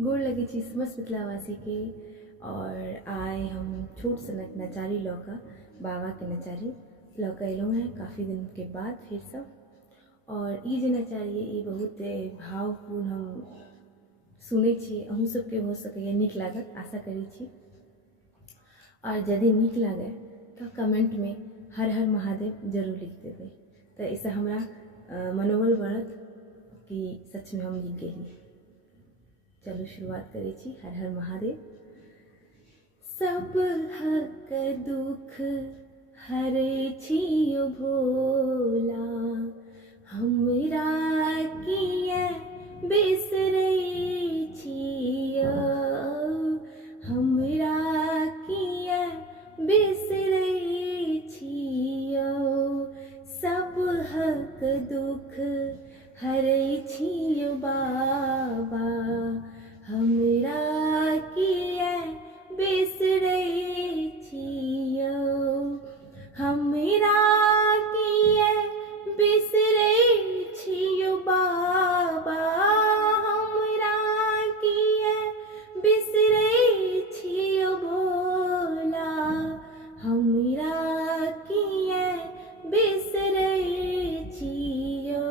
गोड़ लगे छी समस्त मिथिलावासी के। और आए हम छोट सनक नचारी लौका बाबा के नचारी लौका अयलहुँ हैं काफ़ी दिन के बाद फिर सब। और ई जे नचारी ये बहुत भावपूर्ण हम सुनै छी, अहूँ सबके हो सकैए नीक लागत, आशा करै छी। और यदि नीक लागे तो कमेंट में हर हर महादेव जरूर लिख देबै, तो इससे हमरा मनोबल बढ़त कि सच में हम नीक गेलिए। चलो शुरुआत करै छी। हर हर महादेव। सब हक दुख हरै छियो भोला, हमरा किए बिसरै छियो, हमरा किए बिसरै छियो। सब हक दुख हरै छियो बाबा, हमरा किए बिसरै छियो, हमरा किए बिसरै छियो बाबा, हमरा किए बिसरै छियो भोला, हमरा किए बिसरै छियो।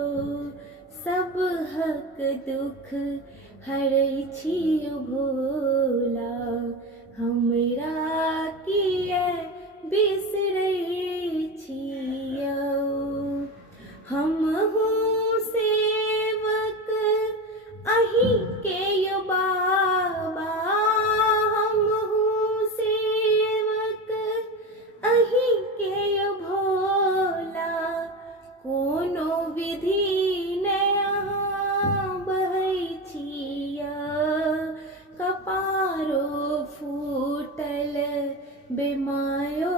सब हक दुख हरै छियो भोला, हमरा किए बिसरै छियो। हमहूँ सेवक अहीं के यो बाबा, हमहूँ सेवक अहीं के यो भोला, कोनो विधि ने अहाँ बहै छिया, कपारो फूटल बेमायो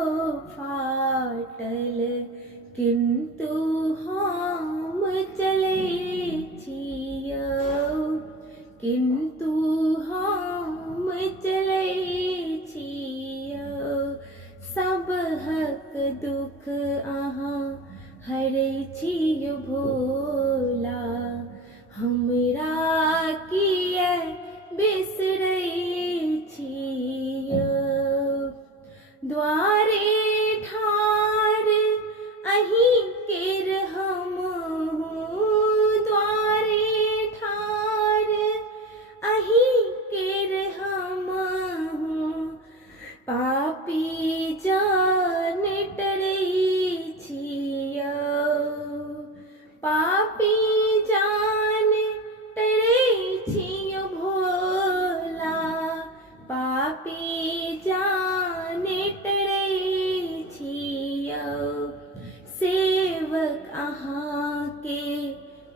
फाटल, किन्तु हम चलै छियो, किन्तु हम चलै छियो। सब हक दुख अहाँ हरै छियो भोला, हमरा किए बिसरै छियो। द्वारे ठार अहीं केर हमहूँ, द्वारे ठार अहीं केर हमहूँ, पापी जान डरै छियो, पापी जान डरै छियो भोला, पापी जान डरै छियो। सेवक अहाँके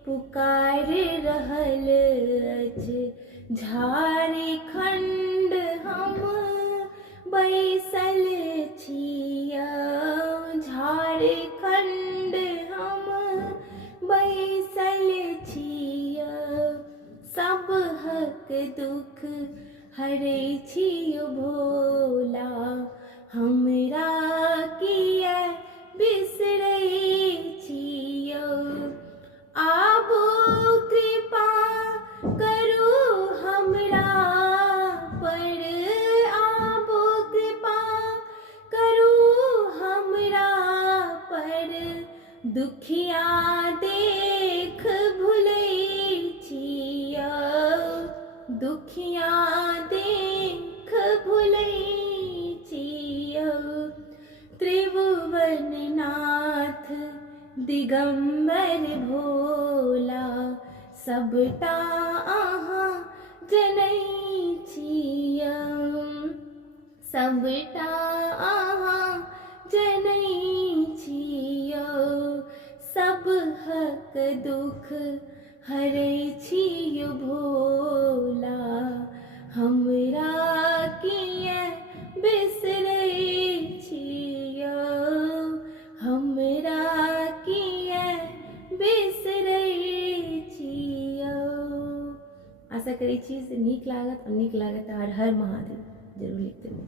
पुकार रहल अछि, झारखंड हम बैसल छियो, झारखंड हम बैसल छियो। सब हक दुख हरै छियो भोला, हमरा किए बिसरै छियो। आबो कृपा करू हमरा पर, आबो कृपा करू हमरा पर, दुखिया देख भुलै छियो, दुखिया देख भुलै छियो। त्रिभुवननाथ दिगंबर भोला, सबटा अहाँ जनै छियो, सबटा अहाँ जनै छियो। सब हक दुख हरै छियो भोला, हमरा किए बिसरै छियो, हमरा किए बिसरै छियो। आशा करै छी से नीक लागत, और नीक लागत हर हर महादेव जरूर लिख देबै।